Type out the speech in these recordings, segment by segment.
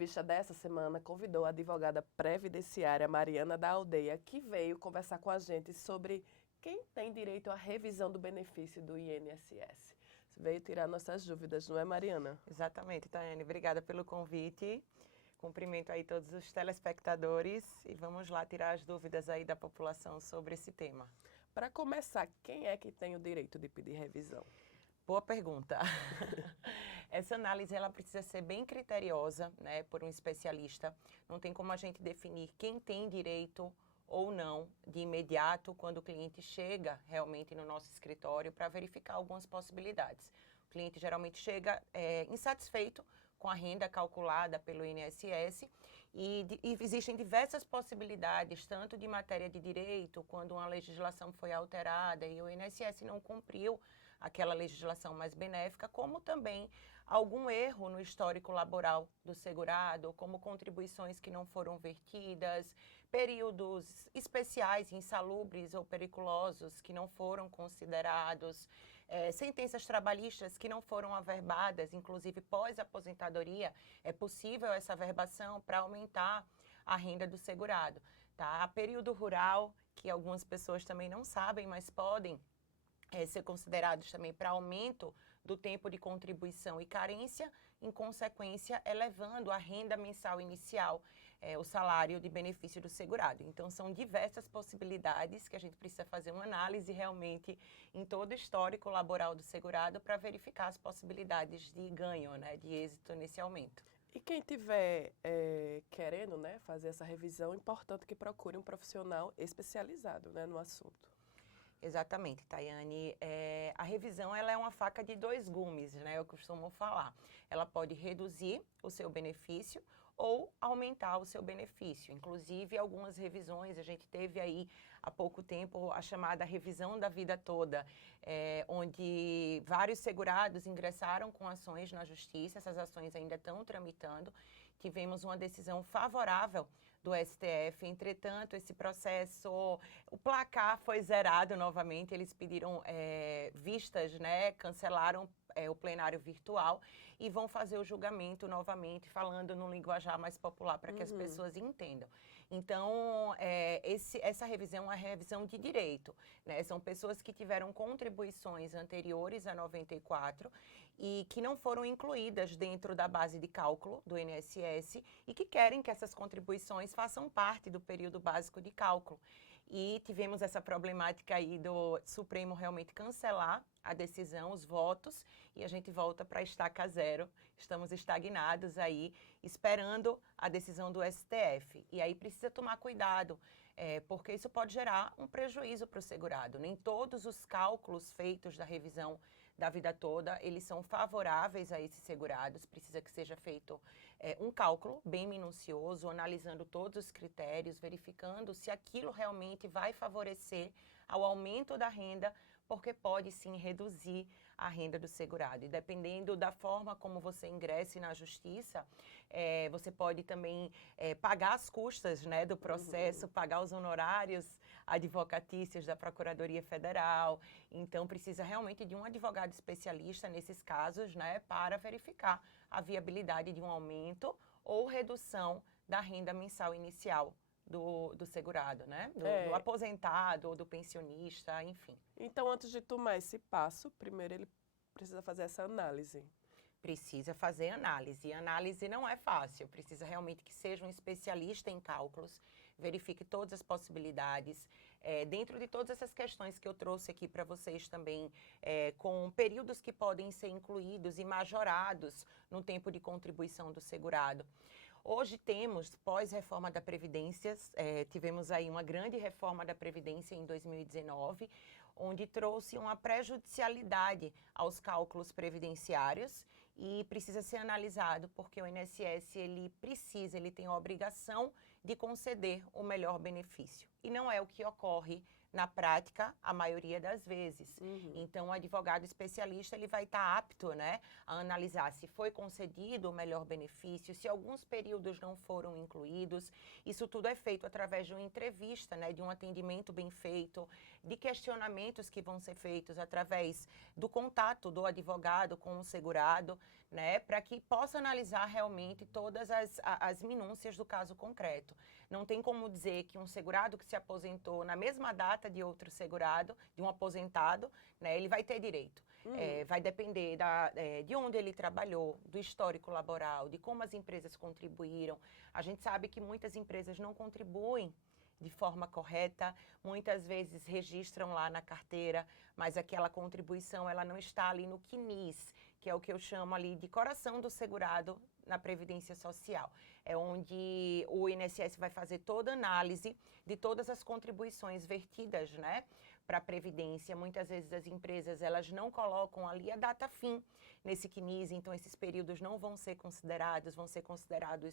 entrevista dessa semana convidou a advogada previdenciária Mariana da Aldeia, que veio conversar com a gente sobre quem tem direito à revisão do benefício do INSS. Veio tirar nossas dúvidas, não é, Mariana? Exatamente, Tayane. Obrigada pelo convite. Cumprimento aí todos os telespectadores e vamos lá tirar as dúvidas aí da população sobre esse tema. Para começar, quem é que tem o direito de pedir revisão? Boa pergunta. Essa análise ela precisa ser bem criteriosa, né, por um especialista. Não tem como a gente definir quem tem direito ou não de imediato quando o cliente chega realmente no nosso escritório para verificar algumas possibilidades. O cliente geralmente chega insatisfeito com a renda calculada pelo INSS e existem diversas possibilidades, tanto de matéria de direito, quando uma legislação foi alterada e o INSS não cumpriu aquela legislação mais benéfica, como também algum erro no histórico laboral do segurado, como contribuições que não foram vertidas, períodos especiais, insalubres ou periculosos que não foram considerados, sentenças trabalhistas que não foram averbadas, inclusive pós-aposentadoria, é possível essa averbação para aumentar a renda do segurado. Tá? Período rural, que algumas pessoas também não sabem, mas podem ser considerados também para aumento do tempo de contribuição e carência, em consequência, elevando a renda mensal inicial, o salário de benefício do segurado. Então, são diversas possibilidades que a gente precisa fazer uma análise realmente em todo o histórico laboral do segurado para verificar as possibilidades de ganho, né, de êxito nesse aumento. E quem estiver querendo, né, fazer essa revisão, é importante que procure um profissional especializado, né, no assunto. Exatamente, Tayane. A revisão ela é uma faca de dois gumes, né? Eu costumo falar. Ela pode reduzir o seu benefício ou aumentar o seu benefício. Inclusive, algumas revisões, a gente teve aí há pouco tempo a chamada revisão da vida toda, onde vários segurados ingressaram com ações na justiça, essas ações ainda estão tramitando. Tivemos uma decisão favorável do STF, entretanto, esse processo, o placar foi zerado novamente, eles pediram vistas, né, cancelaram o plenário virtual e vão fazer o julgamento novamente, falando num linguajar mais popular para que as pessoas entendam. Então, essa revisão é uma revisão de direito, né? São pessoas que tiveram contribuições anteriores a 94 e que não foram incluídas dentro da base de cálculo do INSS e que querem que essas contribuições façam parte do período básico de cálculo. E tivemos essa problemática aí do Supremo realmente cancelar a decisão, os votos, e a gente volta para a estaca zero. Estamos estagnados aí, esperando a decisão do STF. E aí precisa tomar cuidado, porque isso pode gerar um prejuízo para o segurado. Nem todos os cálculos feitos da revisão da vida toda, eles são favoráveis a esses segurados. Precisa que seja feito um cálculo bem minucioso, analisando todos os critérios, verificando se aquilo realmente vai favorecer ao aumento da renda, porque pode sim reduzir a renda do segurado. E dependendo da forma como você ingresse na justiça, você pode também pagar as custas, né, do processo, pagar os honorários advocatícios da Procuradoria Federal. Então, precisa realmente de um advogado especialista nesses casos, né, para verificar a viabilidade de um aumento ou redução da renda mensal inicial do segurado, né? Do aposentado ou do pensionista, enfim. Então, antes de tomar esse passo, primeiro ele precisa fazer essa análise. Precisa fazer análise. E análise não é fácil. Precisa realmente que seja um especialista em cálculos, verifique todas as possibilidades. Dentro de todas essas questões que eu trouxe aqui para vocês também, com períodos que podem ser incluídos e majorados no tempo de contribuição do segurado. Hoje temos, pós-reforma da Previdência, tivemos aí uma grande reforma da Previdência em 2019, onde trouxe uma prejudicialidade aos cálculos previdenciários e precisa ser analisado porque o INSS ele tem a obrigação de conceder o melhor benefício. E não é o que ocorre na prática, a maioria das vezes. Então, o advogado especialista, ele vai estar apto, né, a analisar se foi concedido o melhor benefício, se alguns períodos não foram incluídos. Isso tudo é feito através de uma entrevista, né, de um atendimento bem feito, de questionamentos que vão ser feitos através do contato do advogado com o segurado, né, para que possa analisar realmente todas as minúcias do caso concreto. Não tem como dizer que um segurado que se aposentou na mesma data de outro segurado, de um aposentado, né, ele vai ter direito. Vai depender de onde ele trabalhou, do histórico laboral, de como as empresas contribuíram. A gente sabe que muitas empresas não contribuem de forma correta, muitas vezes registram lá na carteira, mas aquela contribuição ela não está ali no CNIS, que é o que eu chamo ali de coração do segurado na Previdência Social. É onde o INSS vai fazer toda a análise de todas as contribuições vertidas, né, para a Previdência. Muitas vezes as empresas elas não colocam ali a data fim nesse CNIS, então esses períodos não vão ser considerados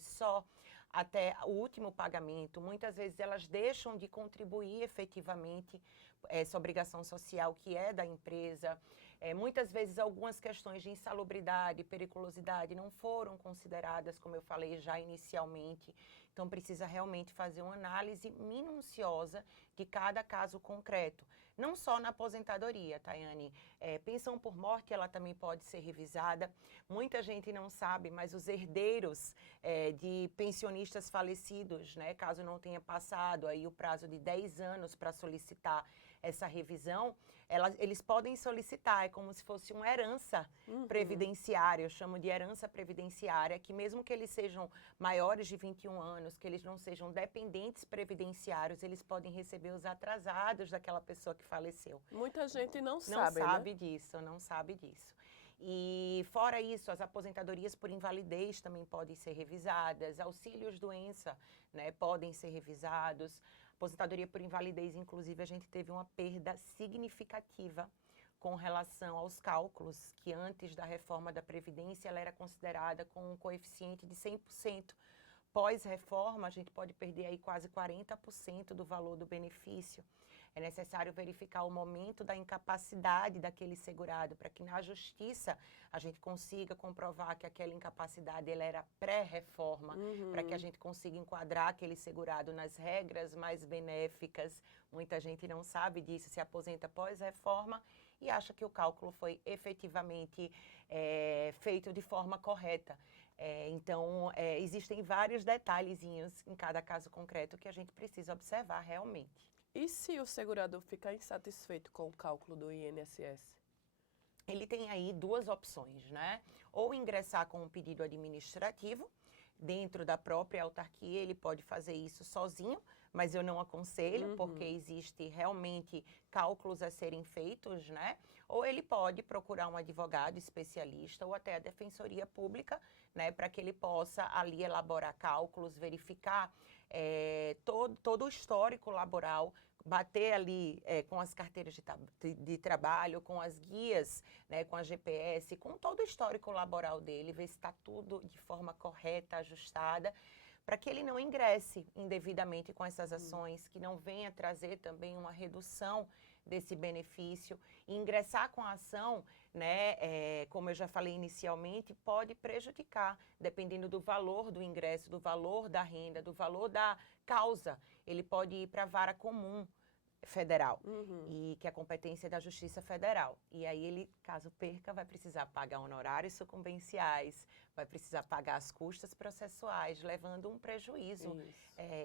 só até o último pagamento. Muitas vezes elas deixam de contribuir efetivamente essa obrigação social que é da empresa. Muitas vezes algumas questões de insalubridade, periculosidade não foram consideradas, como eu falei já inicialmente. Então precisa realmente fazer uma análise minuciosa de cada caso concreto. Não só na aposentadoria, Tayane. Pensão por morte, ela também pode ser revisada. Muita gente não sabe, mas os herdeiros de pensionistas falecidos, né, caso não tenha passado aí o prazo de 10 anos para solicitar essa revisão, eles podem solicitar, é como se fosse uma herança previdenciária, eu chamo de herança previdenciária, que mesmo que eles sejam maiores de 21 anos, que eles não sejam dependentes previdenciários, eles podem receber os atrasados daquela pessoa que faleceu. Muita gente não sabe, né? Não sabe disso. E fora isso, as aposentadorias por invalidez também podem ser revisadas, auxílios doença, né, podem ser revisados. Aposentadoria por invalidez, inclusive, a gente teve uma perda significativa com relação aos cálculos, que antes da reforma da Previdência ela era considerada com um coeficiente de 100%. Pós-reforma, a gente pode perder aí quase 40% do valor do benefício. É necessário verificar o momento da incapacidade daquele segurado, para que na justiça a gente consiga comprovar que aquela incapacidade ela era pré-reforma, para que a gente consiga enquadrar aquele segurado nas regras mais benéficas. Muita gente não sabe disso, se aposenta pós-reforma e acha que o cálculo foi efetivamente feito de forma correta. Então, existem vários detalhezinhos em cada caso concreto que a gente precisa observar realmente. E se o segurador ficar insatisfeito com o cálculo do INSS? Ele tem aí duas opções, né? Ou ingressar com um pedido administrativo, dentro da própria autarquia, ele pode fazer isso sozinho, mas eu não aconselho, porque existe realmente cálculos a serem feitos, né? Ou ele pode procurar um advogado especialista ou até a Defensoria Pública, né? Para que ele possa ali elaborar cálculos, verificar todo o histórico laboral, bater ali com as carteiras de trabalho, com as guias, né, com a GPS, com todo o histórico laboral dele, ver se está tudo de forma correta, ajustada, para que ele não ingresse indevidamente com essas ações, que não venha trazer também uma redução desse benefício. E ingressar com a ação, né, como eu já falei inicialmente, pode prejudicar, dependendo do valor do ingresso, do valor da renda, do valor da causa. Ele pode ir para a vara comum federal, e que é a competência da Justiça Federal. E aí ele, caso perca, vai precisar pagar honorários sucumbenciais, vai precisar pagar as custas processuais, levando um prejuízo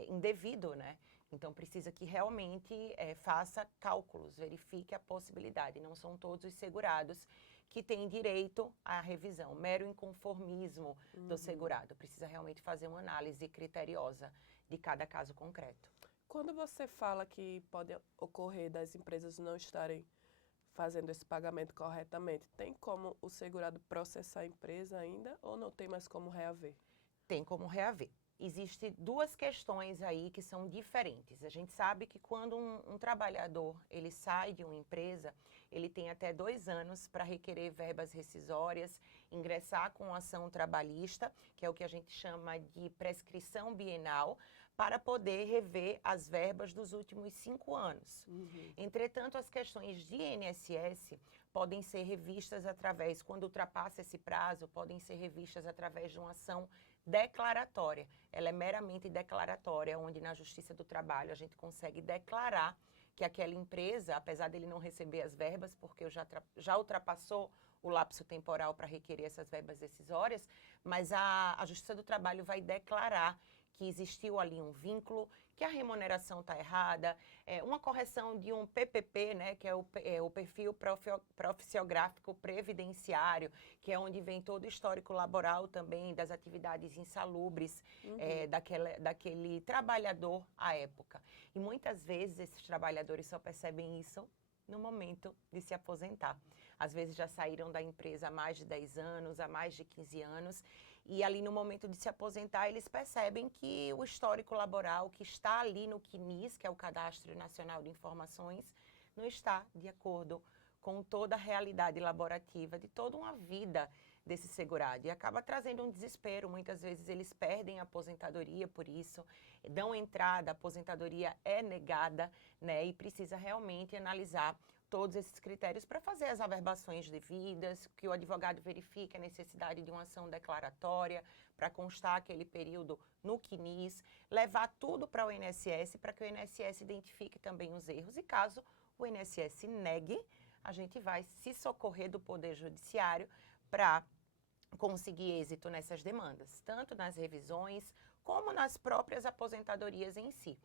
indevido, né? Então precisa que realmente faça cálculos, verifique a possibilidade. Não são todos os segurados que têm direito à revisão, mero inconformismo do segurado. Precisa realmente fazer uma análise criteriosa de cada caso concreto. Quando você fala que pode ocorrer das empresas não estarem fazendo esse pagamento corretamente, tem como o segurado processar a empresa ainda ou não tem mais como reaver? Tem como reaver. Existem duas questões aí que são diferentes. A gente sabe que quando um trabalhador ele sai de uma empresa, ele tem até 2 anos para requerer verbas rescisórias, ingressar com ação trabalhista, que é o que a gente chama de prescrição bienal, para poder rever as verbas dos últimos 5 anos. Entretanto, as questões de INSS podem ser revistas através, quando ultrapassa esse prazo, podem ser revistas através de uma ação declaratória. Ela é meramente declaratória, onde na Justiça do Trabalho a gente consegue declarar que aquela empresa, apesar dele não receber as verbas, porque já ultrapassou o lapso temporal para requerer essas verbas decisórias, mas a Justiça do Trabalho vai declarar que existiu ali um vínculo, que a remuneração está errada, uma correção de um PPP, né, que é o perfil profissiográfico previdenciário, que é onde vem todo o histórico laboral também das atividades insalubres daquele trabalhador à época. E muitas vezes esses trabalhadores só percebem isso no momento de se aposentar. Às vezes já saíram da empresa há mais de 10 anos, há mais de 15 anos, e ali no momento de se aposentar, eles percebem que o histórico laboral que está ali no CNIS, que é o Cadastro Nacional de Informações, não está de acordo com toda a realidade laborativa de toda uma vida desse segurado. E acaba trazendo um desespero. Muitas vezes eles perdem a aposentadoria por isso, dão entrada, a aposentadoria é negada, né? E precisa realmente analisar todos esses critérios para fazer as averbações devidas, que o advogado verifique a necessidade de uma ação declaratória para constar aquele período no CNIS, levar tudo para o INSS, para que o INSS identifique também os erros. E caso o INSS negue, a gente vai se socorrer do Poder Judiciário para conseguir êxito nessas demandas, tanto nas revisões como nas próprias aposentadorias em si.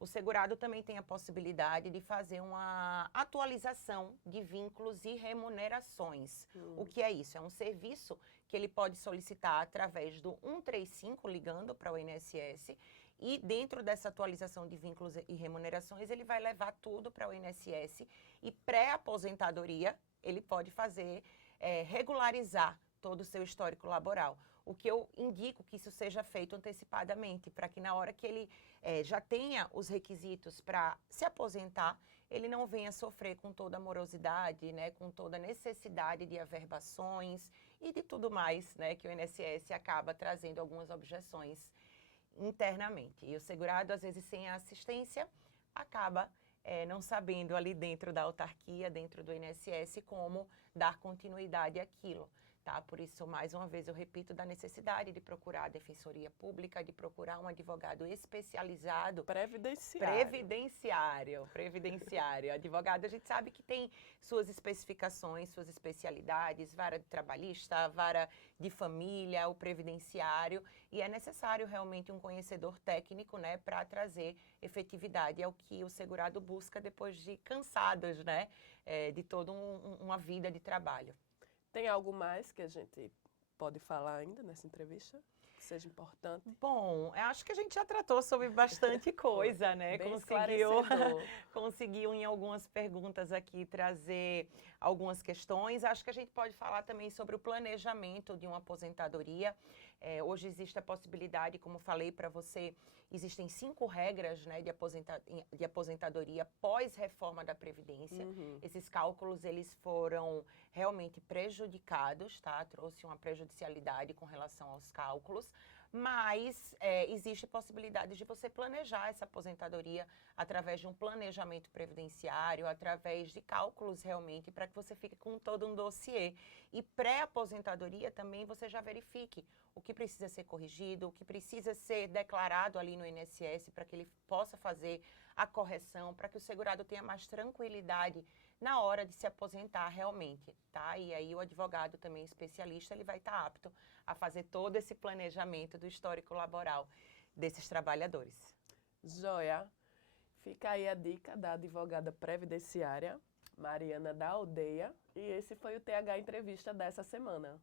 O segurado também tem a possibilidade de fazer uma atualização de vínculos e remunerações. O que é isso? É um serviço que ele pode solicitar através do 135, ligando para o INSS, e dentro dessa atualização de vínculos e remunerações, ele vai levar tudo para o INSS e pré-aposentadoria, ele pode fazer, regularizar todo o seu histórico laboral. O que eu indico que isso seja feito antecipadamente, para que na hora que ele já tenha os requisitos para se aposentar, ele não venha sofrer com toda a morosidade, né, com toda a necessidade de averbações e de tudo mais, né, que o INSS acaba trazendo algumas objeções internamente. E o segurado, às vezes, sem a assistência, acaba não sabendo ali dentro da autarquia, dentro do INSS, como dar continuidade àquilo. Tá? Por isso, mais uma vez, eu repito da necessidade de procurar a Defensoria Pública, de procurar um advogado especializado. Previdenciário. Advogado, a gente sabe que tem suas especificações, suas especialidades, vara de trabalhista, vara de família, o previdenciário, e é necessário realmente um conhecedor técnico, né, para trazer efetividade. É o que o segurado busca depois de cansados, né, de toda uma vida de trabalho. Tem algo mais que a gente pode falar ainda nessa entrevista? Que seja importante? Bom, eu acho que a gente já tratou sobre bastante coisa, né? Bem Conseguiu em algumas perguntas aqui trazer algumas questões. Acho que a gente pode falar também sobre o planejamento de uma aposentadoria. Hoje existe a possibilidade, como falei para você, existem 5 regras, né, de aposentadoria pós-reforma da Previdência. Esses cálculos, eles foram realmente prejudicados, tá? Trouxe uma prejudicialidade com relação aos cálculos, mas existe possibilidade de você planejar essa aposentadoria através de um planejamento previdenciário, através de cálculos realmente, para que você fique com todo um dossiê. E pré-aposentadoria também você já verifique o que precisa ser corrigido, o que precisa ser declarado ali no INSS para que ele possa fazer a correção, para que o segurado tenha mais tranquilidade na hora de se aposentar realmente, tá? E aí o advogado também especialista, ele vai estar apto a fazer todo esse planejamento do histórico laboral desses trabalhadores. Joia. Fica aí a dica da advogada previdenciária, Mariana da Aldeia, e esse foi o TH Entrevista dessa semana.